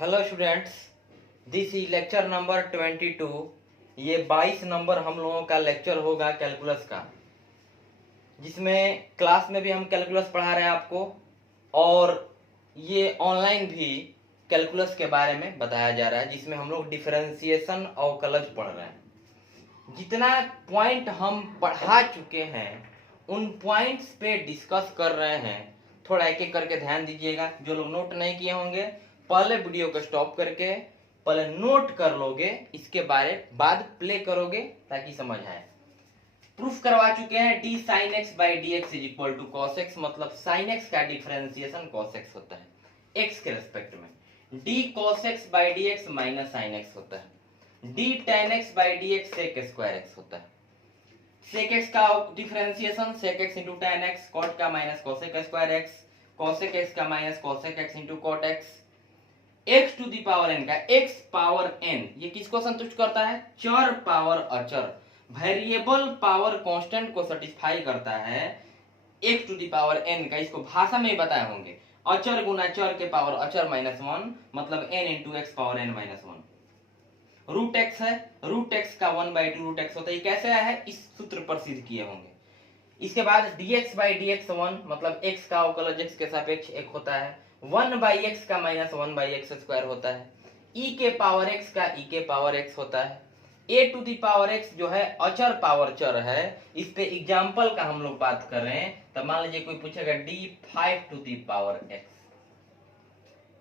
Hello students, this is lecture number 22। ये 22 number हम लोगों का लेक्चर होगा कैलकुलस का, जिसमें क्लास में भी हम कैलकुलस पढ़ा रहे हैं आपको, और ये ऑनलाइन भी कैलकुलस के बारे में बताया जा रहा है, जिसमें हम लोग डिफरेंशिएशन अवकलज पढ़ रहे हैं। जितना पॉइंट हम पढ़ा चुके हैं उन पॉइंट्स पे डिस्कस कर रहे हैं। थोड़ा एक एक करके ध्यान दीजिएगा। जो लोग नोट नहीं किए होंगे, पहले वीडियो को स्टॉप करके पहले नोट कर लोगे, इसके बारे बाद प्ले करोगे ताकि समझ आए। प्रूफ करवा चुके हैं D sine x by D x is equal to cos X, मतलब साइन एक्स का डिफरेंशिएशन कॉस एक्स होता है एक्स के रेस्पेक्ट में। D cos X by D X minus sine X होता है। D tan X by D X sec square X होता है। सेक एक्स का differentiation sec X into tan X, cot का minus cosec square X, cosec X का minus cosec x into cot x, x to the power n का x power n, ये किसको संतुष्ट करता है? चर पावर अचर, वेरिएबल पावर कांस्टेंट को सेटिस्फाई करता है। X to the power n का, इसको भाषा में ही बताए होंगे, अचर गुना चर के पावर अचर माइनस वन, मतलब n into x power n minus one. Root x है, रूट एक्स का one by two root x होता है। ये कैसे आया है? इस सूत्र पर सिद्ध किए होंगे। इसके बाद dx by D x one, मतलब x का अवकलज x के सापेक्ष एक होता है। 1 बाई एक्स का माइनस 1 बाई एक्स स्क्वायर होता है। e के पावर x का e के पावर x होता है। a to the power x जो है अचर पावर चर है। इस पे एग्जाम्पल का हम लोग बात कर रहे हैं, तो मान लीजिए कोई पूछेगा d5 to the power x,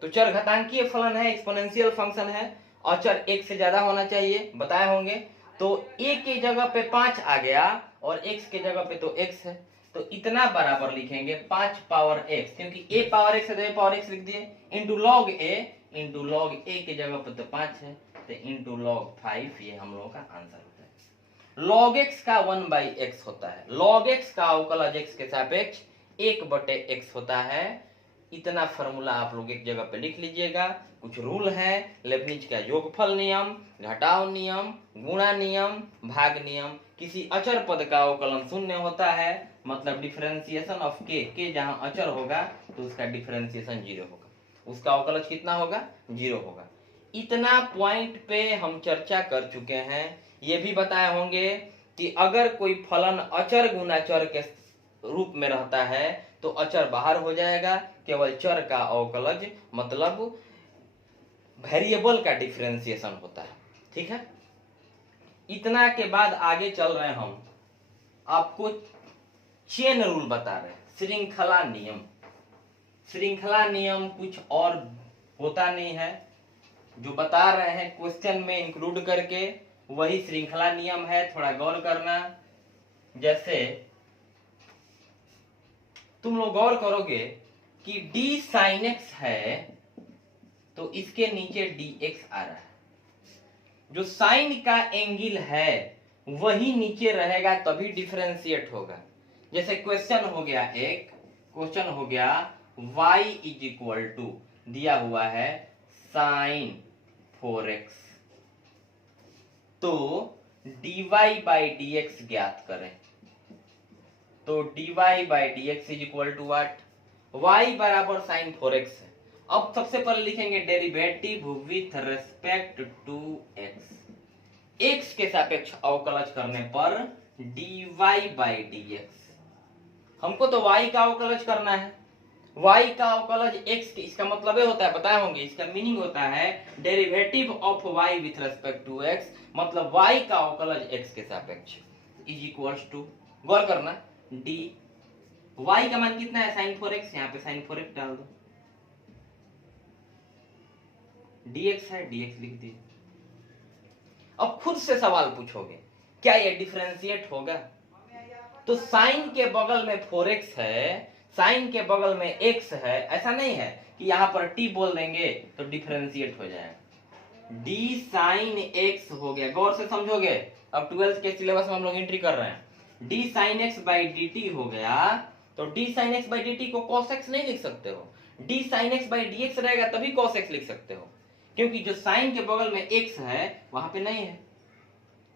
तो चर घातांकीय फलन है, एक्सपोनेंशियल फंक्शन है, अचर एक से ज्यादा होना चाहिए, बताए होंगे। तो a के जगह पे 5 आ गया और x के जगह पे तो x है, तो इतना बराबर लिखेंगे 5 पावर x, क्योंकि a पावर x है तो a पावर x लिख दिए, इंटू लॉग a के जगह पे तो 5 है, तो इंटू लॉग 5, ये हम लोगों का आंसर होता है। लॉग x का 1 बाई एक्स होता है। लॉग x का अवकलज x के सापेक्ष 1/x होता है। इतना फॉर्मूला आप लोग एक जगह पे लिख लीजिएगा। कुछ रूल है, लेबनिज का योगफल नियम, घटाव नियम, गुणा नियम, भाग नियम। किसी अचर पद का अवकलन शून्य होता है, मतलब डिफरेंशिएशन ऑफ के जहां अचर होगा तो उसका डिफरेंशिएशन 0 होगा, उसका अवकलज कितना होगा? 0 होगा। इतना पॉइंट पे हम चर्चा कर चुके हैं। ये भी बताए होंगे कि अगर कोई फलन अचर गुना चर के रूप में रहता है तो अचर बाहर हो जाएगा, केवल चर का अवकलज, मतलब वेरिएबल का डिफरेंशिएशन होता है। ठीक है, इतना के बाद आगे चल रहे हैं हम, आपको चेन रूल बता रहे हैं, श्रृंखला नियम। श्रृंखला नियम कुछ और होता नहीं है, जो बता रहे हैं क्वेश्चन में इंक्लूड करके वही श्रृंखला नियम है। थोड़ा गौर करना। जैसे तुम लोग गौर करोगे कि d sin x है तो इसके नीचे dx आ रहा है, जो साइन का एंगल है वही नीचे रहेगा तभी डिफरेंशिएट होगा। जैसे क्वेश्चन हो गया, एक क्वेश्चन हो गया y इज इक्वल टू दिया हुआ है साइन 4x, तो dy बाई dx ज्ञात करें। तो dy by dx is equal to what? y बराबर साइन 4x है। अब सबसे पहले लिखेंगे derivative with respect to x, x के सापेक्ष अवकलज करने पर dy बाई dx। हमको तो y का अवकलज करना है, y का अवकलज x के, इसका मतलब ये होता है, बताए होंगे, इसका मीनिंग होता है derivative of y with respect to x, मतलब y का अवकलज x के सापेक्ष इज इक्वल्स टू, गौर करना, डी y का मान कितना है? साइन 4x, यहाँ पे साइन 4x डाल दो, dx है, dx लिख दिए। अब खुद से सवाल पूछोगे क्या ये डिफरेंशिएट होगा? तो साइन के बगल में 4x है, साइन के बगल में x है, ऐसा नहीं है कि यहाँ पर t बोल देंगे तो डिफरेंशिएट हो जाएगा। d साइन x हो गया, गौर से समझोगे। अब 12th के सिलेबस में हम लोग एंट्री कर रहे हैं। d sin x by dt हो गया, तो d sin x by dt को cos x नहीं लिख सकते हो, d sin x by dx रहेगा तभी cos x लिख सकते हो, क्योंकि जो साइन के बगल में x है वहां पे नहीं है,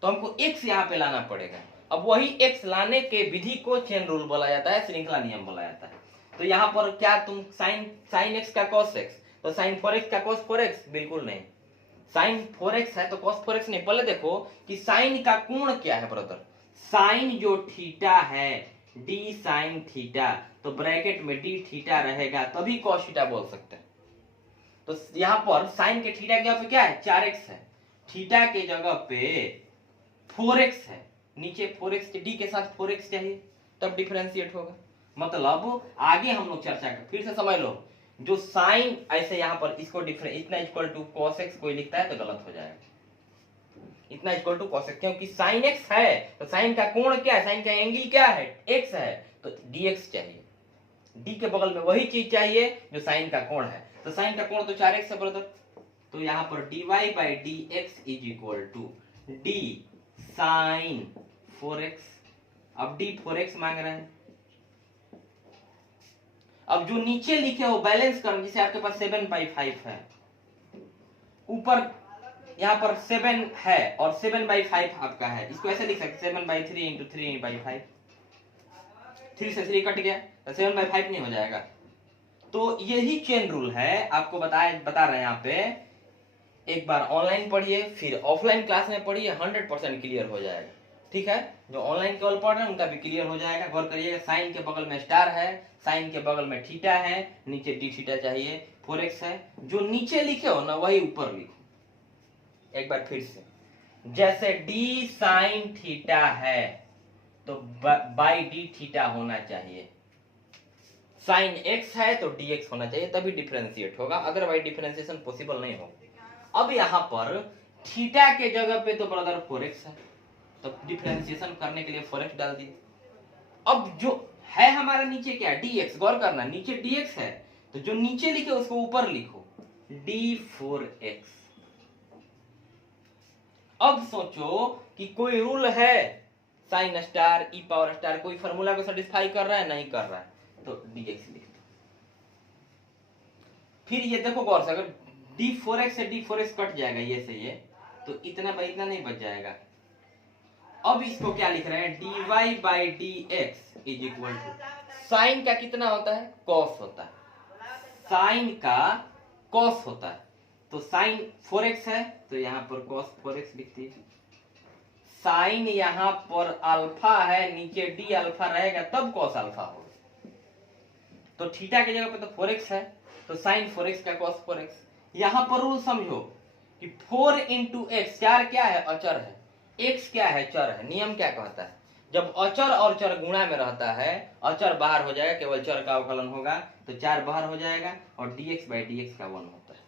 तो हमको x यहाँ पे लाना पड़ेगा। अब वही x लाने के विधि को चेन रूल बोला जाता है, श्रृंखला नियम बोला जाता है। तो यहाँ पर क्या तुम साइन x का cos x, तो साइन 4x का cos 4x बिल्कुल नहीं। साइन 4x है तो cos 4x नहीं। पहले देखो कि साइन का कोण क्या है ब्रदर। साइन जो थीटा है d साइन थीटा, तो ब्रैकेट में d थीटा रहेगा तभी cos थीटा बोल सकते हैं। तो यहां पर साइन के थीटा की जगह पे क्या है 4x है, थीटा के जगह पे 4x है, नीचे 4x के d के साथ 4x चाहिए तब डिफरेंशिएट होगा। मतलब आगे हम लोग चर्चा कर, फिर से समझ लो, जो साइन ऐसे यहां पर इसको डिफरेंस इतना इक्वल टू cos x कोई लिखता है तो गलत हो जाएगा, इतना इक्वल टू cos x, क्योंकि साइन x है तो साइन का कोण क्या है, साइन का एंगल क्या है x है, तो dx चाहिए, d के बगल में वही चीज चाहिए जो साइन का कोण है। तो साइन का कोण तो 4x है ब्रदर, तो यहां पर dy by dx is equal to d sine 4x। अब d 4x मांग रहे हैं, अब जो नीचे लिखे हो बैलेंस कर, जैसे आपके पास 7/5 है, ऊपर यहाँ पर 7 है और 7/5 आपका है, इसको ऐसे लिख सकते 7/3 इंटू 3/5, 3 से 3 कट गया तो 7/5 नहीं हो जाएगा। तो यही चेन रूल है, आपको बता रहे हैं यहाँ पे, एक बार ऑनलाइन पढ़िए फिर ऑफलाइन क्लास में पढ़िए, 100% क्लियर हो जाएगा। ठीक है, जो ऑनलाइन केवल पढ़ रहे हैं उनका भी क्लियर हो जाएगा। गौर करिएगा, साइन के बगल में स्टार है, साइन के बगल में थीटा है, नीचे डी थीटा चाहिए, 4x है, जो नीचे लिखे हो ना वही ऊपर लिखो। एक बार फिर से, जैसे d साइन थीटा है तो बाई डी थीटा होना चाहिए, साइन x है तो dx होना चाहिए तभी डिफरेंशिएट होगा, अदरवाइज डिफरेंशिएशन पॉसिबल नहीं होगा। अब यहाँ पर थीटा के जगह पे तो ब्रदर 4x है, तो डिफरेंशिएशन करने के लिए 4x डाल दिए। अब जो है हमारा नीचे क्या है dx, गौर करना नीचे dx है तो जो नीचे लिखे उसको ऊपर लिखो d4x। अब सोचो कि कोई रूल है साइन स्टार ई पावर स्टार कोई फार्मूला को सेटिस्फाई कर रहा है, नहीं कर रहा है, तो dx लिख दो। फिर ये देखो गौर से, अगर d4x से d4x कट जाएगा ये से ये, तो इतना बाई इतना नहीं बच जाएगा। अब इसको क्या लिख रहे हैं, dy by dx is equal to, sine का कितना होता है cos होता है, साइन का cos होता है, तो साइन 4x है तो यहाँ पर cos 4x लिख दीजिए। साइन यहाँ पर अल्फा है, नीचे d अल्फा रहेगा तब cos अल्फा होगा, तो थीटा की जगह पे तो 4x है तो साइन 4x का cos 4x। यहाँ पर रूल समझो कि 4 इंटू एक्स, 4 क्या है अचर है, x क्या है चर है। नियम क्या कहता है, जब अचर और चर गुणा में रहता है, अचर बाहर हो जाएगा, केवल चर का अवकलन होगा तो 4 बाहर हो जाएगा और dx बाई dx का 1 होता है,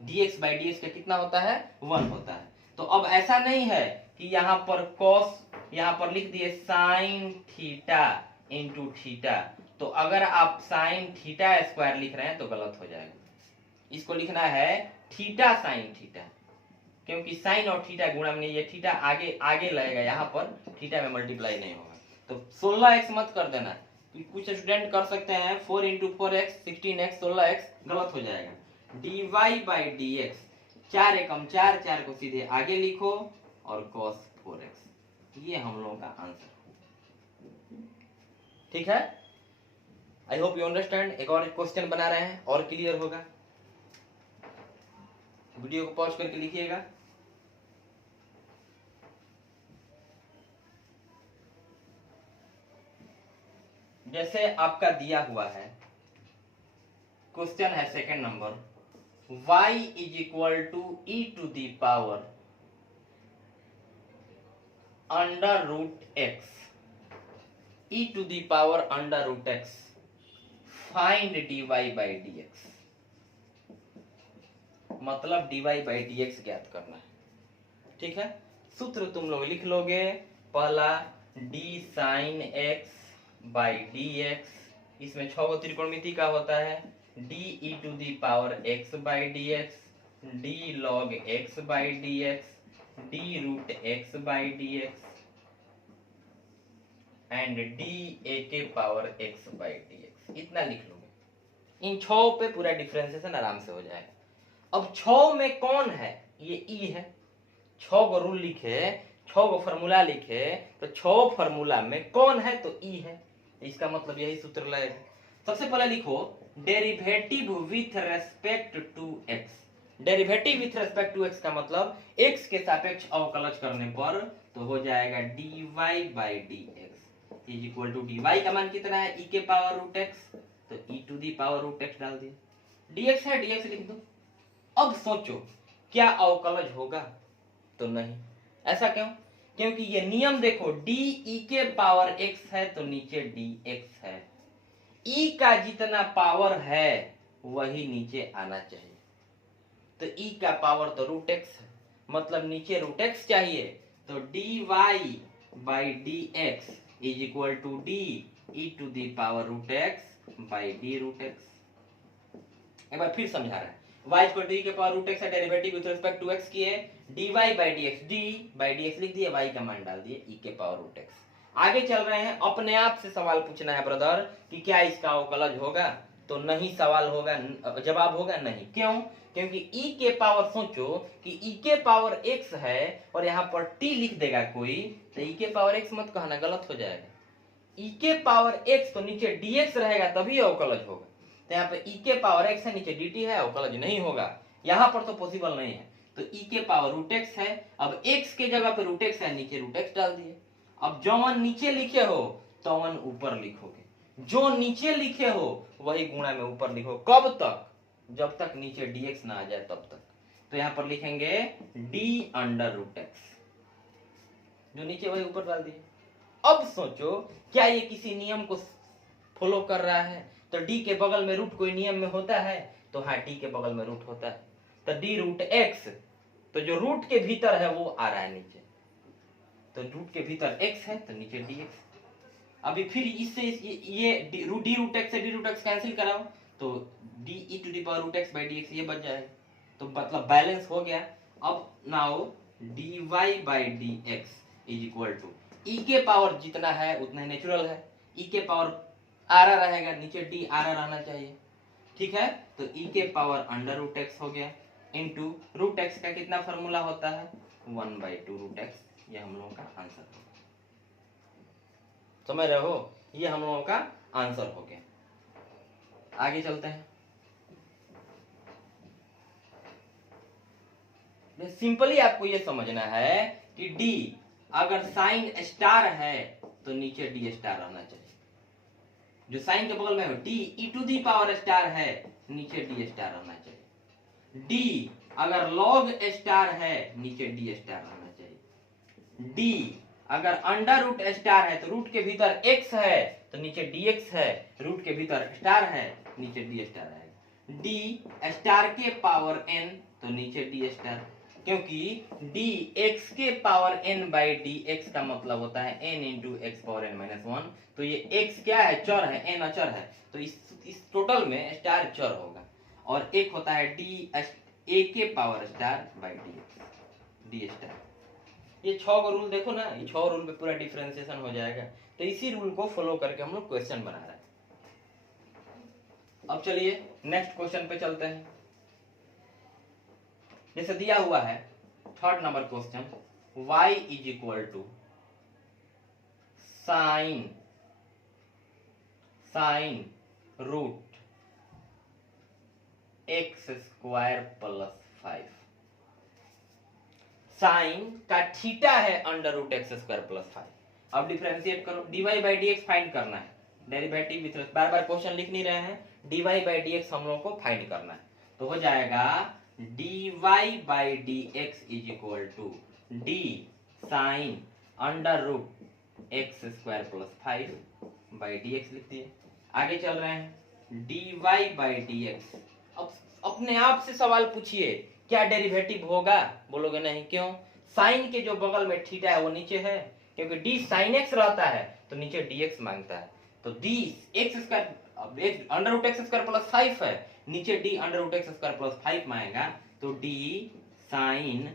dx बाई dx का कितना होता है 1 होता है। तो अब ऐसा नहीं है कि यहाँ पर cos, यहाँ पर लिख दिए साइन थीटा इंटू थीटा, तो अगर आप साइन थीटा स्क्वायर लिख रहे हैं तो गलत हो जाएगा, इसको लिखना है थीटा साइन थीटा, क्योंकि साइन और थीटा गुणा में ये थीटा आगे आगे लगेगा, यहाँ पर थीटा में मल्टीप्लाई नहीं होगा। तो 16x मत कर देना, कुछ स्टूडेंट कर सकते हैं 4 इंटू 4x 16x 16x, गलत हो जाएगा। dy बाई dx, 4 एकम 4, 4 को सीधे आगे लिखो और cos 4x, ये हम लोगों का आंसर। ठीक है, आई होप यू अंडरस्टैंड। एक और क्वेश्चन बना रहे हैं और क्लियर होगा, वीडियो को पॉज करके लिखिएगा। जैसे आपका दिया हुआ है क्वेश्चन है second number, y is equal to e to the power under root x, e to the power under root x, find dy by dx, मतलब dy बाई dx ज्ञात करना है। ठीक है, सूत्र तुम लोग लिख लोगे, पहला d साइन x बाई dx, इसमें 6 गो त्रिकोणमिति का होता है, d e to the power x by dx, d log x by dx, d root x by dx and d a के पावर x बाई dx, इतना लिख लोगे। इन 6 पे पूरा डिफरेंशिएशन आराम से हो जाएगा। अब 6 में कौन है, ये ई है, 6 गो रूल लिखे, 6 गो फॉर्मूला लिखे, तो 6 फॉर्मूला में कौन है तो ई है, इसका मतलब यही सूत्र लगेगा। सबसे पहले लिखो derivative with respect to x. Derivative with respect to x का मतलब एक्स के सापेक्ष अवकलज करने पर तो हो जाएगा dy by D x is equal to dy का मान कितना है e के पावर रूट एक्स, तो e to the power root x डाल दिए, dx है dx लिख दो। अब सोचो क्या अवकलज होगा, तो नहीं। ऐसा क्यों? क्योंकि ये नियम देखो डी ई के पावर x है तो नीचे dx है, e का जितना पावर है वही नीचे आना चाहिए, तो e का पावर तो रूट एक्स है, मतलब नीचे रूट एक्स चाहिए, तो dy by D x is equal to d E to the power root x by d root x. एक बार फिर समझा रहा है, y इक्वल टू e के पावर रूट एक्स है, derivative with respect to x की है, dy by D x, d by D x लिख दिए, y का मान डाल दिए e के पावर रूट एक्स। आगे चल रहे हैं, अपने आप से सवाल पूछना है ब्रदर कि क्या इसका अवकलज होगा, तो नहीं सवाल होगा, जवाब होगा नहीं। क्यों? क्योंकि e के पावर, सोचो कि e के पावर x है और यहाँ पर t लिख देगा कोई, तो e के पावर x मत कहना, गलत हो जाएगा। e के पावर x तो नीचे dx रहेगा तभी अवकलज होगा, तो यहाँ पे e के पावर x है नीचे dt है, अवकलज नहीं होगा, यहाँ पर तो पॉसिबल नहीं है। तो e के पावर रूट x है, अब x के जगह पे रूट x है, नीचे रूट x डाल दिए। अब जौन नीचे लिखे हो तौन ऊपर लिखोगे, जो नीचे लिखे हो वही गुणा में ऊपर लिखो। कब तक? जब तक नीचे dx ना आ जाए तब तक। तो यहां पर लिखेंगे d अंडर रूट एक्स, जो नीचे वही ऊपर डाल दिए। अब सोचो क्या ये किसी नियम को फॉलो कर रहा है, तो d के बगल में रूट कोई नियम में होता है, तो हाँ d के बगल में रूट होता है, तो d रूट एक्स, तो जो रूट के भीतर है वो आ रहा है नीचे, तो रूट के भीतर x है तो नीचे dx। अभी फिर इससे ये डी रूट एक्स से डी रूट एक्स कैंसिल कराओ, तो D E to the power root x by D X ये बच जाएगा, तो मतलब बैलेंस हो गया। अब now D Y by D x is equal to E के पावर जितना है उतना नेचुरल है, ई के पावर आरा रहेगा, नीचे डी आरा रहना चाहिए, ठीक है। तो ई के पावर अंडर रूट एक्स हो गया इनटू रूट एक्स का कितना फॉर्मूला होता है 1/2 रूट एक्स। ये हम लोगों का आंसर हो, समझ रहे हो, ये हम लोगों का आंसर हो गया। आगे चलते हैं, सिंपली आपको ये समझना है कि d अगर साइन स्टार है तो नीचे डी स्टार रहना चाहिए, जो साइन के बगल में हो d e to the power star है नीचे डी स्टार रहना चाहिए, d अगर लॉग स्टार है नीचे डी स्टार रहना चाहिए, d अगर अंडर रूट स्टार है तो रूट के भीतर x है तो नीचे dx है, रूट के भीतर स्टार है नीचे डी स्टार आएगा, d स्टार के पावर n तो नीचे डी स्टार, क्योंकि d x के power n by D x का मतलब होता है n into x power n minus 1, तो ये x क्या है, चर है, n अचर है, तो इस टोटल में स्टार चर होगा, और एक होता है d a के power star by D x, D star. ये 6 गो रूल देखो ना, ये 6 रूल पे पूरा डिफरेंशिएशन हो जाएगा, तो इसी रूल को फॉलो करके हम लोग क्वेश्चन बना रहे हैं। अब चलिए नेक्स्ट क्वेश्चन पे चलते हैं। जैसे दिया हुआ है 3rd number question, y is equal to sine root x square plus 5। Sine का थीटा है under root x square plus 5। अब डिफरेंशिएट करो, dy by D x find करना है, डेरिवेटिव विथ, बार बार क्वेश्चन लिख नहीं रहे हैं, dy बाई डी एक्स हम लोग को फाइंड करना है, तो हो जाएगा dy by D x is equal to d sine under root x square plus 5 by D x लिख दिए। आगे चल रहे हैं, dy बाई डी एक्स। अब अपने आप से सवाल पूछिए क्या डेरिवेटिव होगा, बोलोगे नहीं, क्यों? साइन के जो बगल में थीटा है वो नीचे है, क्योंकि d sin x रहता है तो नीचे dx मांगता है, तो d x square under root x square plus 5 है, नीचे d under root x square plus 5 मांगेगा, तो d sine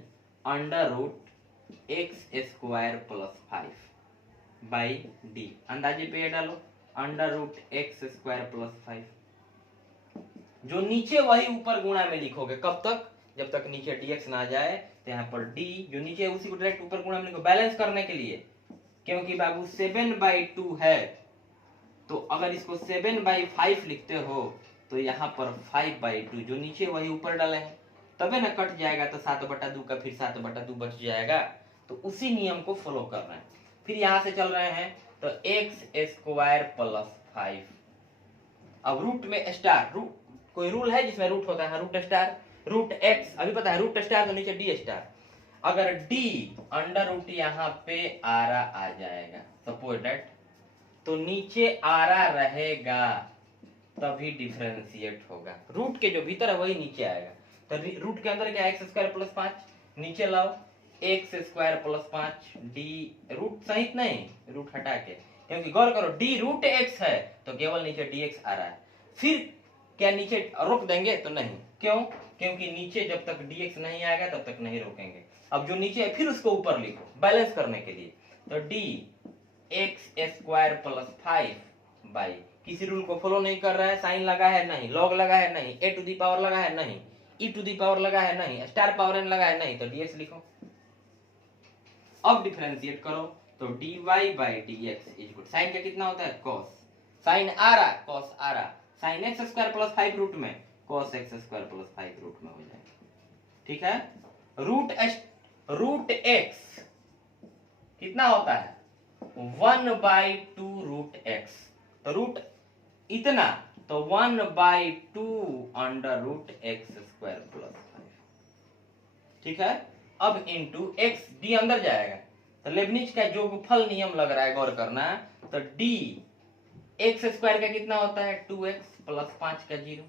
under root x square plus 5 by d, अंदाजे पे डालो under root x square plus 5, जो नीचे वही ऊपर गुणा में लिखोगे, कब तक? जब तक नीचे dx ना आ जाए, तो यहाँ पर d जो नीचे उसी को डायरेक्ट ऊपर गुणा में लिखो, बैलेंस करने के लिए, क्योंकि बाबू 7/2 है, तो अगर इसको 7/5 लिखते हो तो यहाँ पर 5/2 जो नीचे वही ऊपर डाले हैं, तबे ना कट जाएगा, तो 7/2 का फिर 7/2 बच जाएगा। तो उसी नियम को फॉलो कर रहे हैं। फिर यहाँ से चल रहे हैं तो x² प्लस 5। अब रूट में स्टार, रूट कोई रूल है जिसमें रूट होता है, रूट स्टार, रूट x अभी पता है, रूट स्टार तो नीचे डी स्टार। अगर d अंडर रूट यहाँ पे आरा आ जाएगा, सपोज दैट, तो नीचे आरा रहेगा तभी डिफरेंशिएट होगा। रूट के जो भीतर है वही नीचे आएगा। तो रूट के अंदर क्या है, x² प्लस 5, नीचे लाओ x² प्लस 5 डी, रूट सहित नहीं, रूट हटा के, क्योंकि गौर करो डी रूट x है तो केवल नीचे dx आ रहा है। फिर क्या नीचे रोक देंगे? तो नहीं, क्यों? क्योंकि नीचे जब तक dx नहीं आएगा तब तक नहीं रोकेंगे। अब जो नीचे है फिर उसको ऊपर लिखो बैलेंस करने के लिए, तो dx² प्लस 5 बाई, किसी रूल को फॉलो नहीं कर रहा है, साइन लगा है नहीं, लॉग लगा है नहीं, a टू दी पावर लगा है नहीं, e टू दी पावर लगा है नहीं, स्टार पावर n लगा है नहीं, तो dx लिखो। अब डिफरेंशिएट करो तो dy by dx equal, sine का कितना होता है cos, साइन आ रहा cos आ रहा, साइन x² प्लस 5 रूट में cos x² प्लस 5 रूट में हो जाएगा। ठीक है, रूट x कितना होता है 1/2 रूट x, तो रूट इतना तो 1/2 अंडर रूट x² प्लस 5। ठीक है, अब इंटू x, डी अंदर जाएगा तो लेबनिज का जोगफल नियम लग रहा है, गौर करना, तो d x² का कितना होता है 2x प्लस 5 का 0।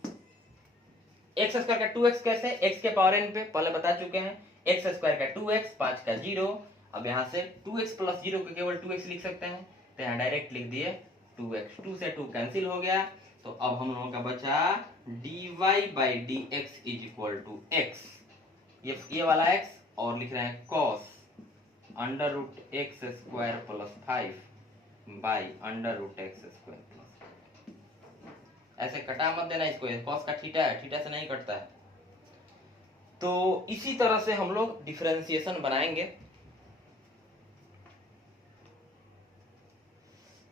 x² का 2x कैसे, x के पावर n पे पहले बता चुके हैं, x² का 2x 5 का 0। अब यहाँ से 2x प्लस 0 को केवल 2x लिख सकते हैं, तो यहाँ डायरेक्ट लिख दिए 2x, 2 से 2 कैंसिल हो गया। तो अब हम लोगों का बचा dy by dx is equal to x, ये वाला x, और लिख रहे हैं cos under root x² plus 5 by under root x² plus 5। ऐसे कटा मत देना इसको, cos का थीटा है, थीटा से नहीं कटता है। तो इसी तरह से हम लोग डिफरेंशिएशन बनाएंगे।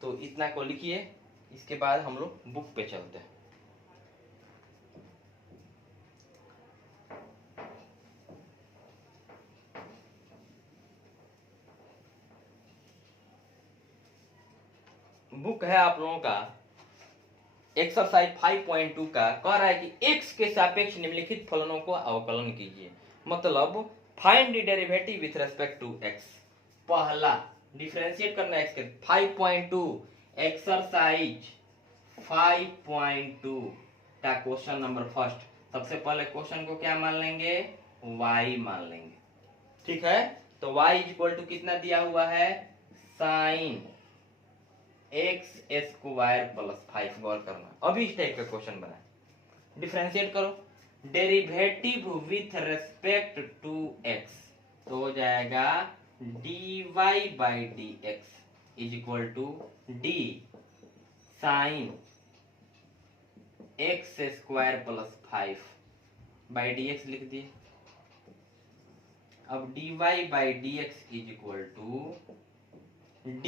तो इतना को लिखिए, इसके बाद हम लोग बुक पे चलते हैं। बुक है आप लोगों का एक्सरसाइज 5.2 का, कह रहा है कि x के सापेक्ष निम्नलिखित फलनों को अवकलन कीजिए। मतलब find the derivative with respect to x। पहला डिफरेंशिएट करना है x के। 5.2 एक्सरसाइज 5.2 का क्वेश्चन नंबर फर्स्ट। सबसे पहले क्वेश्चन को क्या मान लेंगे, y मान लेंगे। ठीक है, तो y इक्वल टू कितना दिया हुआ है, साइन x² प्लस 5। गौर करना, अभी इस टाइप का क्वेश्चन बना, डिफरेंशिएट करो, derivative with respect to x, तो हो जाएगा dy by dx is equal to d sine x² plus 5 by dx लिख दिए। अब dy by dx is equal to d,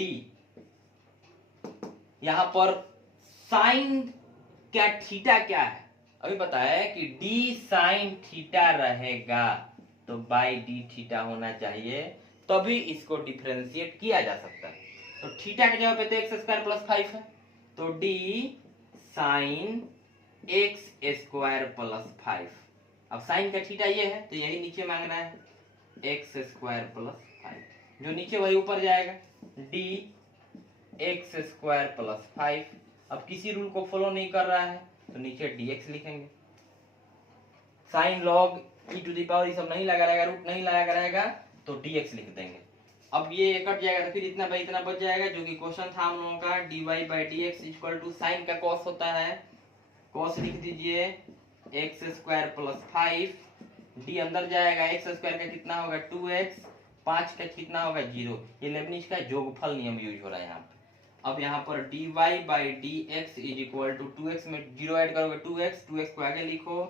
यहां पर साइन क्या थीटा क्या है, अभी बताया कि d साइन थीटा रहेगा तो बाई डी थीटा होना चाहिए, तभी इसको डिफरेंशिएट किया जा सकता है। तो थीटा की जगह पे तो x² प्लस 5 है, तो d साइन x² प्लस 5। अब साइन का थीटा ये है तो यही नीचे मांगना है x² प्लस 5, जो नीचे वही ऊपर जाएगा d x² प्लस 5। अब किसी रूल को फॉलो नहीं कर रहा है तो नीचे dx लिखेंगे। Sine log e to the power ये सब नहीं लगा रहेगा, रूट नहीं लगा रहेगा, तो dx लिख देंगे। अब ये कट जाएगा तो फिर इतना बाई इतना बच जाएगा, जो कि क्वेश्चन था हम लोगों का dy by dx equal to sine का cos होता है, cos लिख दीजिए x² प्लस 5, d अंदर जाएगा, x² का कितना होगा 2x, 5 का कितना होगा 0। ये लेबनिज का जोगफल नियम यूज हो रहा है यहाँ पे। अब यहाँ पर dy by dx is equal to 2x में 0 ऐड करोगे 2x को आगे लिखो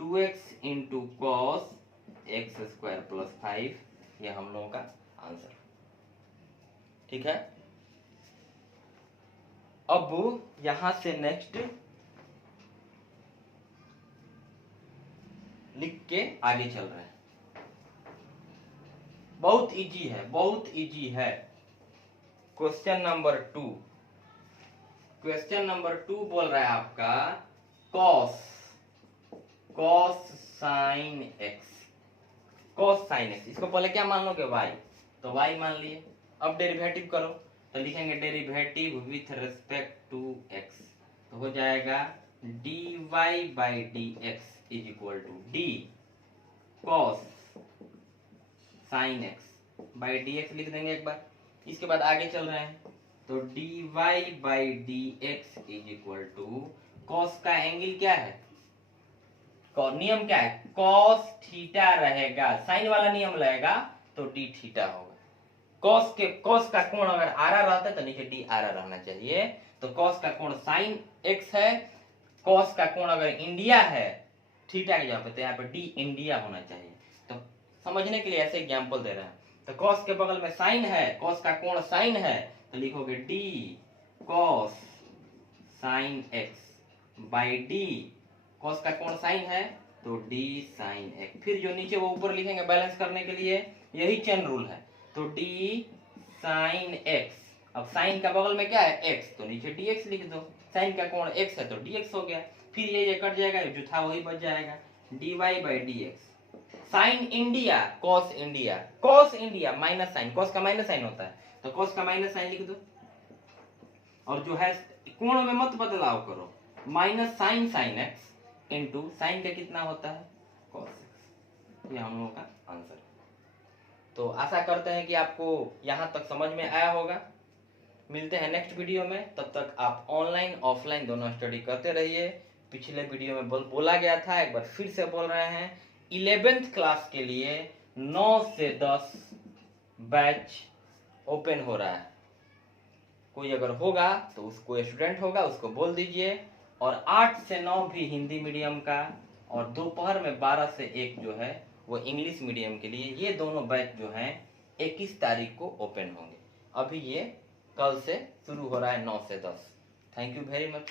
2x into cos x² plus 5, ये हम लोगों का आंसर। ठीक है, अब यहां से नेक्स्ट लिख के आगे चल रहे हैं। बहुत इजी है, बहुत इजी है। क्वेश्चन नंबर 2, क्वेश्चन नंबर 2 बोल रहा है आपका cos sine x, cos sine x. इसको पहले क्या मान लोगे, वाई, तो वाई मान लिए। अब डेरिवेटिव करो, तो लिखेंगे derivative with respect to x, तो हो जाएगा dy by D x is equal to d cos sine x by D x लिख देंगे एक बार। इसके बाद आगे चल रहे हैं, तो dy by D x is equal to cos का एंगल क्या है, नियम क्या है, कॉस थीटा रहेगा, साइन वाला नियम रहेगा तो डी थीटा होगा। कॉस का कोण अगर आरा रहता है तो नीचे डी आरा रहना चाहिए। तो कॉस का कोण साइन एक्स है, कॉस का कोण अगर इंडिया है थीटा की जगह पे, तो यहाँ पे डी इंडिया होना चाहिए। तो समझने के लिए ऐसे एग्जांपल दे रहे हैं। तो कॉस के बगल में साइन है, कॉस का कोण साइन है, तो लिखोगे D cos sine x by D, cos का कोण साइन है तो डी साइन एक्स। फिर जो नीचे वो ऊपर लिखेंगे बैलेंस करने के लिए, यही चेन रूल है। तो डी साइन एक्स, अब साइन का बगल में क्या है एक्स, तो नीचे डी एक्स लिख दो। साइन का कोण एक्स है तो डी एक्स हो गया। फिर ये कट जाएगा, जो था वही बच जाएगा, d Y by D x. Sine India cos India minus sine, cos का माइनस साइन होता है तो कॉस का माइनस साइन लिख दो। और जो है कोण में मत बदलाव करो, minus sine sine x into sine का कितना होता है कॉस एक्स। ये हम लोगों का आंसर है। तो आशा करते हैं कि आपको यहाँ तक समझ में आया होगा। मिलते हैं नेक्स्ट वीडियो में, तब तक आप ऑनलाइन ऑफलाइन दोनों स्टडी करते रहिए। पिछले वीडियो में बोला गया था, एक बार फिर से बोल रहे हैं, 11th क्लास के लिए 9 से 10 बैच ओपन हो रहा है। कोई अगर होगा तो उसको स्टूडेंट होगा उसको बोल दीजिए। और 8 से 9 भी हिंदी मीडियम का, और दोपहर में 12 से 1 जो है वो इंग्लिश मीडियम के लिए। ये दोनों बैच जो हैं 21 तारीख को ओपन होंगे। अभी ये कल से शुरू हो रहा है 9 से 10। Thank you very much.